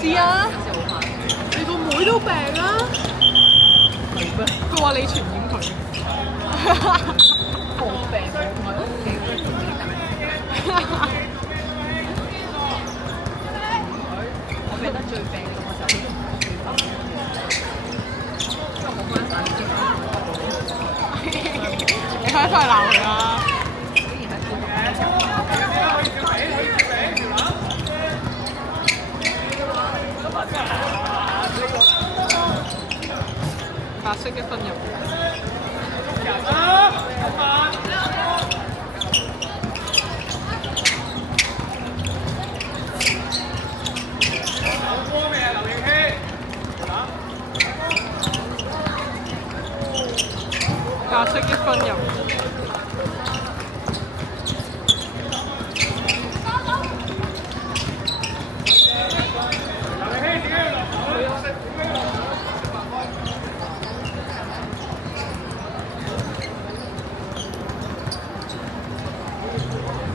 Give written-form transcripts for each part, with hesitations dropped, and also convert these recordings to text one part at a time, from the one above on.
試下，你個妹都病啦。佢話你傳染佢。冇病冇喺屋企嗰種我未得最病嘅我就你快啲翻去鬧佢啦！白色嘅分入。白色一分入。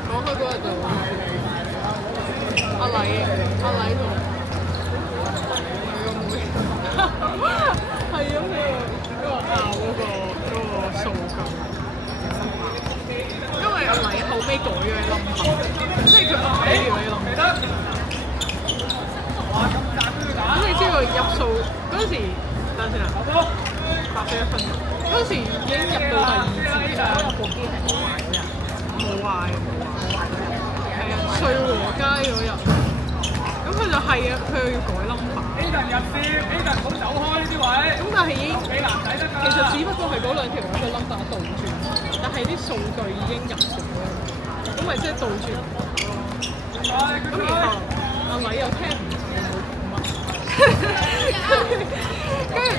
講開嗰日就阿禮同佢個妹係咁喺度拗嗰個數據，因為阿禮後尾改咗嘅冧巴，即係佢改咗嘅冧巴。咁你知道入數嗰陣時，等陣先啊，白色一分鐘，嗰陣時已經入到第二次啦。部機係冇壞嗰日，冇壞，係啊，瑞和街嗰日。咁佢就係啊，佢又要改冧巴。A 人入線 ，A 人唔好走開呢啲位。咁但係已經幾難睇得㗎。其實只不過係嗰兩條友嘅冧巴倒轉，但係啲數據已經入咗啦。咁咪即係倒轉唔到咯。咁然後阿禮又聽唔到冇講乜，跟住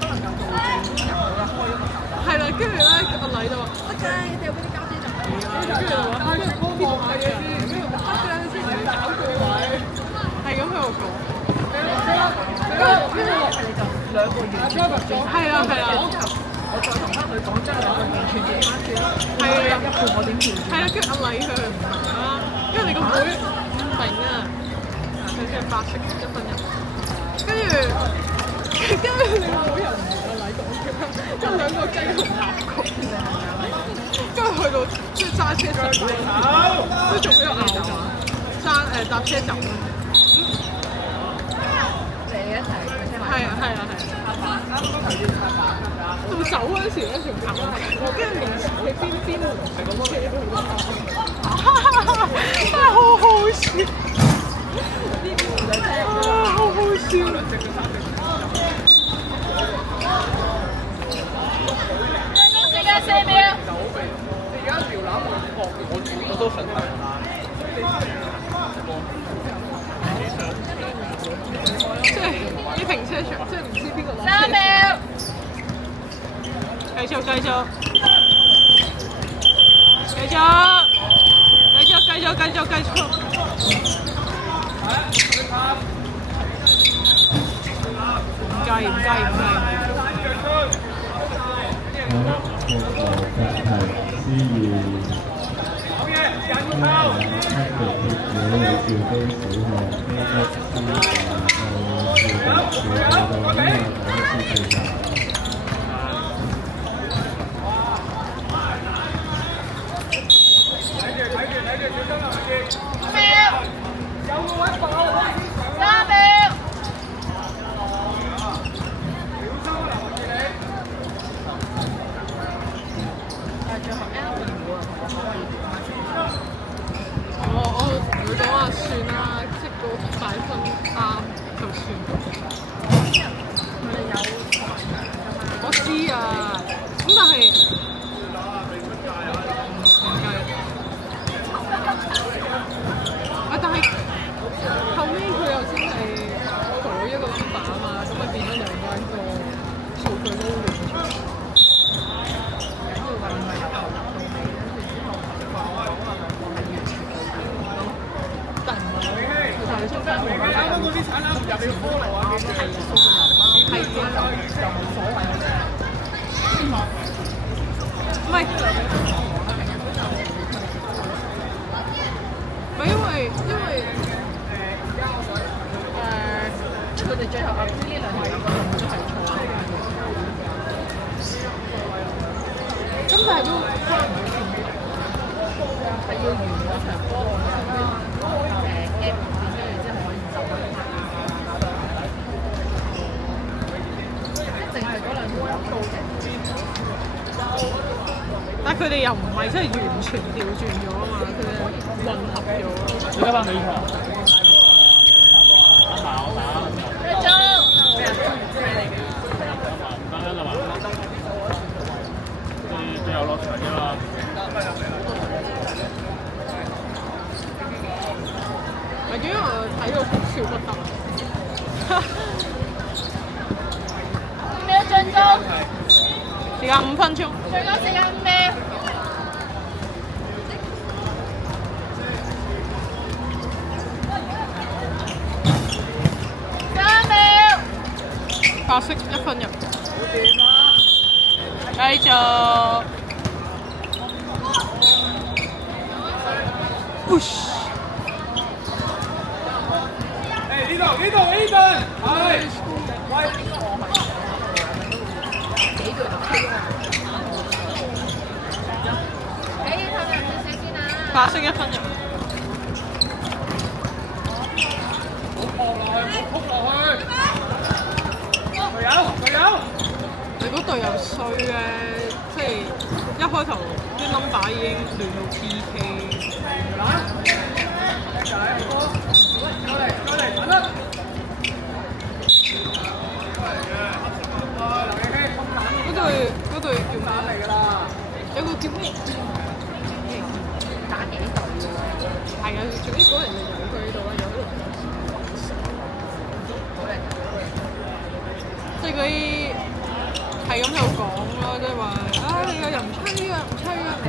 不能夠倒轉入到啦，開咗個頭。係啦，跟住咧阿禮就話：得嘅，掉俾啲膠紙就係啦。跟住就話：望下嘢先，跟住話：得嘅，先唔搞佢位。係咁喺度講。跟住落嚟就2個月。係啊係啊。我再同翻佢講，真係兩個完全調翻轉啦。係啊，一半我點調？係啊，跟住阿禮佢唔明啦，因為你個妹唔明啊，佢即係白色一分入。跟住你個妹又唔明阿禮講嘅，即係兩個雞同鴨講嘅。跟住去到即係揸車走，都仲喺度拗緊，搭車走咯。你一齊係啊係啊係啊！到走嗰陣時咧，仲拗，跟住連你邊門係咁車都好拗，真係好好笑！呢邊門就車好好笑！4秒。你而家撩攬我都想睇。即係啲停車場，即係唔知邊個攞車。3秒。繼續。唔計。好，學習嘅係思源。好嘢，人要เข้า。七個鐵嘢有趙飛小學，飛得師大到趙到呢個講師地大。後阿呢兩條友都係錯。咁但係都可能會全部係要完嗰場波，我先App 片，跟住之後可以走。即係淨係嗰兩條友到嘅。但係佢哋又唔係真係完全調轉咗啊嘛，佢哋混合咗。你家班美場。一鐘。咩啊？咩嚟嘅？單一啦嘛。最後落場啫嘛。或者我睇到哭笑不得。咩進攻？時間5分鐘。最多時間5秒。3秒。白色1分入。繼續。push。呢度係。喂。幾句就 K 啦。你透亮少少先啊！白色1分入。撲落去！隊友！你嗰隊又衰咧，即係一開頭啲 number 已經亂到 PK。嗰隊叫咩嚟㗎啦？有個叫咩？打幾隊喎？係啊，總之嗰人就由佢喺度啦，由喺度。即係嗰啲係咁喺度講咯，即係話你個人唔吹啊，唔吹啊，你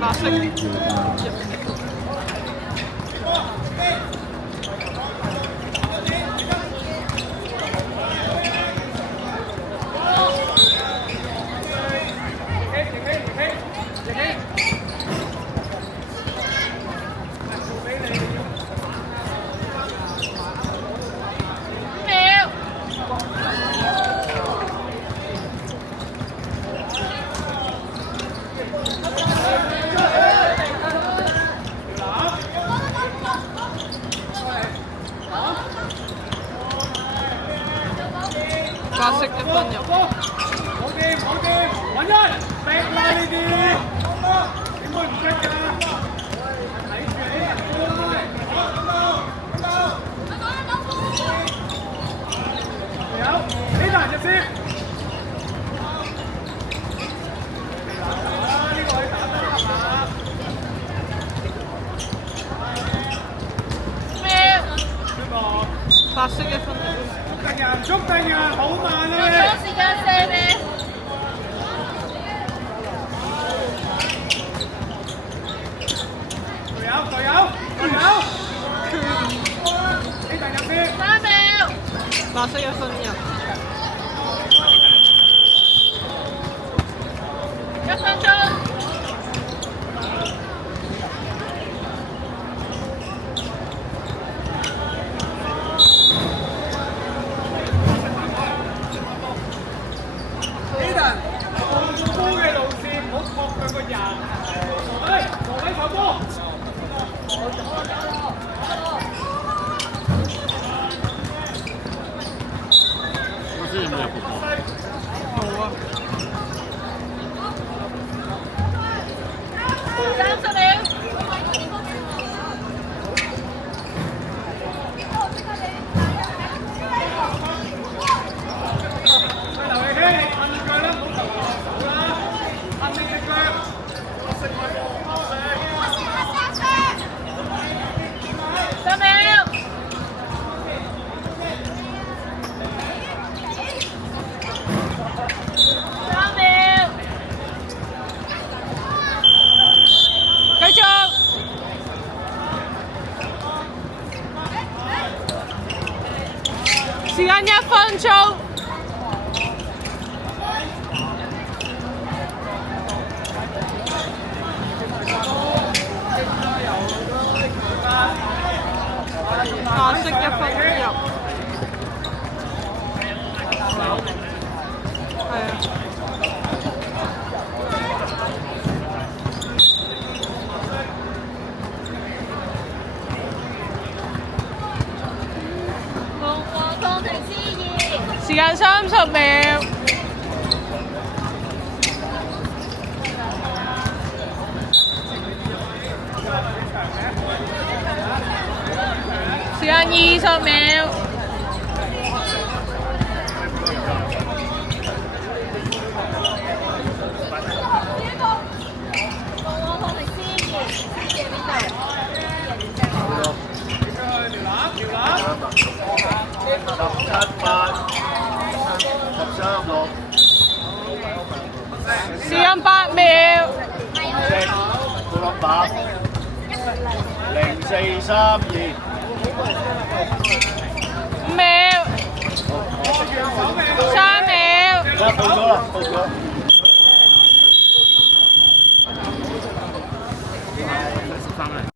白色。白色1分入。好掂，揾一，逼啦呢啲，點會唔逼㗎？睇住啲人隊友，呢單入先。呢個可以打得係嘛？白色1分入。捉定人，好慢啊！時間4秒。隊友，呢陣入先。3秒。白色1分入。1分鐘。間30秒。時間20秒。時間8秒。個 number 0432。5秒。3秒。報咗啦，報咗。13